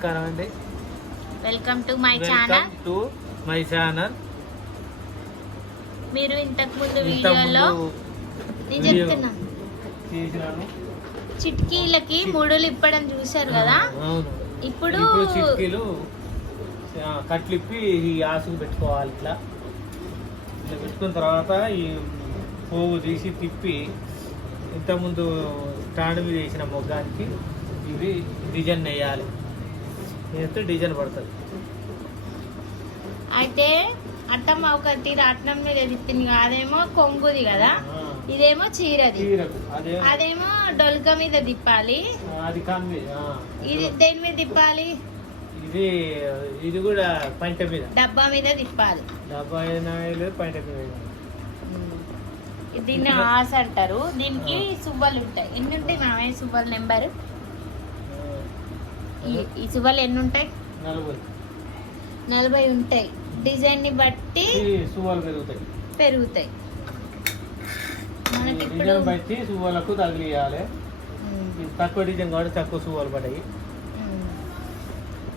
నమస్కారం అండి. Welcome to my channel. మీరు ఇంతకు ముందు వీడియోలో నేను చెప్తున్నా చిట్కీలకి ముడులు ఇప్పడం చూశారు కదా. ఇప్పుడు చిట్కీలు కట్లిప్పి ఈ ఆసుకు పెట్టుకోవాలి. ఇట్లా పెట్టుకున్న తర్వాత ఈ పోగు తీసి తిప్పి ఇంతకుముందు స్టాండ్ మీద వేసిన మొగ్గానికి ఇవి డిజైన్ వేయాలి. వేస్తే డిజైన్ పడుతుంది. అయితే అత్తమ్మ ఒకటి రాట్నం మీద తిప్పింది, అదేమో కొంగుది కదా, ఇదేమో చీరది, అదేమో డొల్క మీద తిప్పాలి. అది కమ్మి. ఇది దేని మీద తిప్పాలి? ఇది కూడా పంట మీద, డబ్బా మీద తిప్పాలి. డబ్బా పంట మీద. దీన్ని ఆశ అంటారు. దీనికి సువ్వలు ఉంటాయి. ఎన్ని ఉంటాయి మామయ్య సువ్వలు నెంబరు? ఈ సువ్వలు ఎన్ని ఉంటాయి? 40 ఉంటాయి. డిజైన్ ని బట్టి సువ్వలు పెరుగుతాయి. మనకి ఇప్పుడు బట్టి సువ్వలకు తగిలియాలి. తక్కువ డిజైన్ కాబట్టి తక్కువ సువ్వలు పడ్డాయి.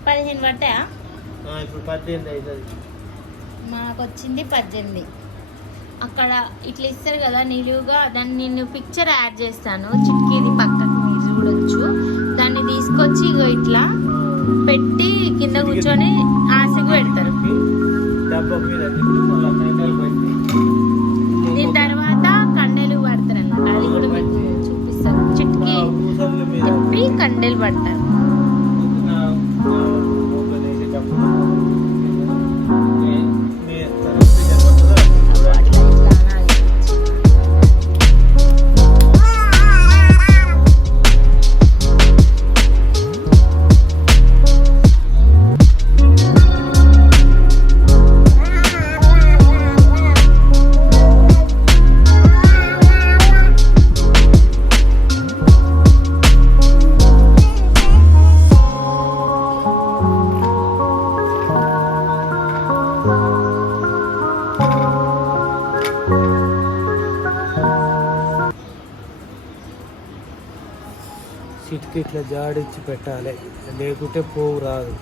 15 పడ్డాయా? ఇప్పుడు 18 అవుతుంది. మాకు వచ్చింది 18. అక్కడ ఇట్లా ఇస్తారు కదా నిలువుగా, దాన్ని నేను పిక్చర్ యాడ్ చేస్తాను. చిట్కీది పక్కకు మీరు చూడొచ్చు. దాన్ని తీసుకొచ్చి ఇగో ఇట్లా పెట్టి కింద కూర్చొని ఆశకు పెడతారు. దీని తర్వాత కండెలు పడతారు అన్నమాట. అది కూడా మీకు చూపిస్తారు. చిట్కీ తిప్పి కండెలు పడతారు. చిట్కి ఇట్లా జాడిచ్చి పెట్టాలి, లేకుంటే పోవు రాదు.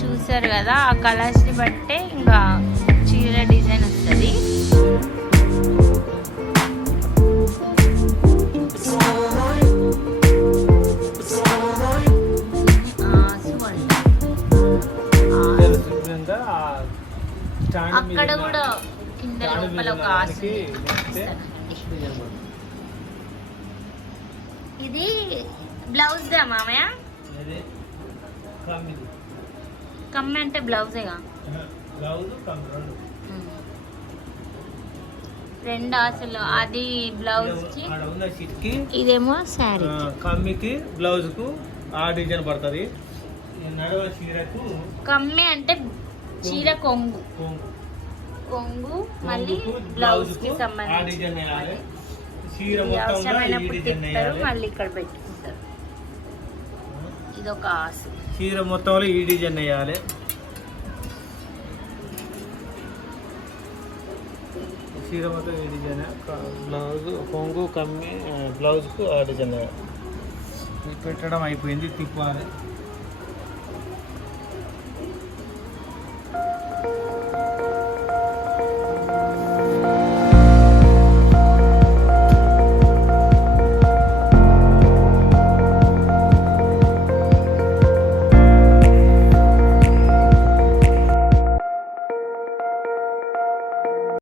చూసారు కదా, ఆ కలర్స్ ని బట్టే ఇంకా చీర డిజైన్ వస్తుంది. అక్కడ కూడా కింద లోపల ఒక ఆశ. ఇది బ్లౌజ్ దా మామయ్య? కమ్మి అంటే బ్లౌజేగా. రెండు ఆశలు, అది బ్లౌజ్ కి, ఇదేమో శారీ. కమ్మికి బ్లౌజ్ కు ఆ డిజైన్ పడుతుంది. కమ్మి అంటే చీర కొంగు, మళ్ళీ బ్లౌజ్ కి సంబంధించి అవసరమైనప్పుడు తిప్పుతారు, మళ్ళీ ఇక్కడ పెట్టుకుంటారు. ఇదొక ఆశ. చీర మొత్తంలో ఈ డిజైన్ వేయాలి. చీర మొత్తం ఈ డిజైన్, బ్లౌజ్ కొంగు కమ్మి బ్లౌజ్కు ఆ డిజైన్ వేయాలి. పెట్టడం అయిపోయింది, తిప్పాలి.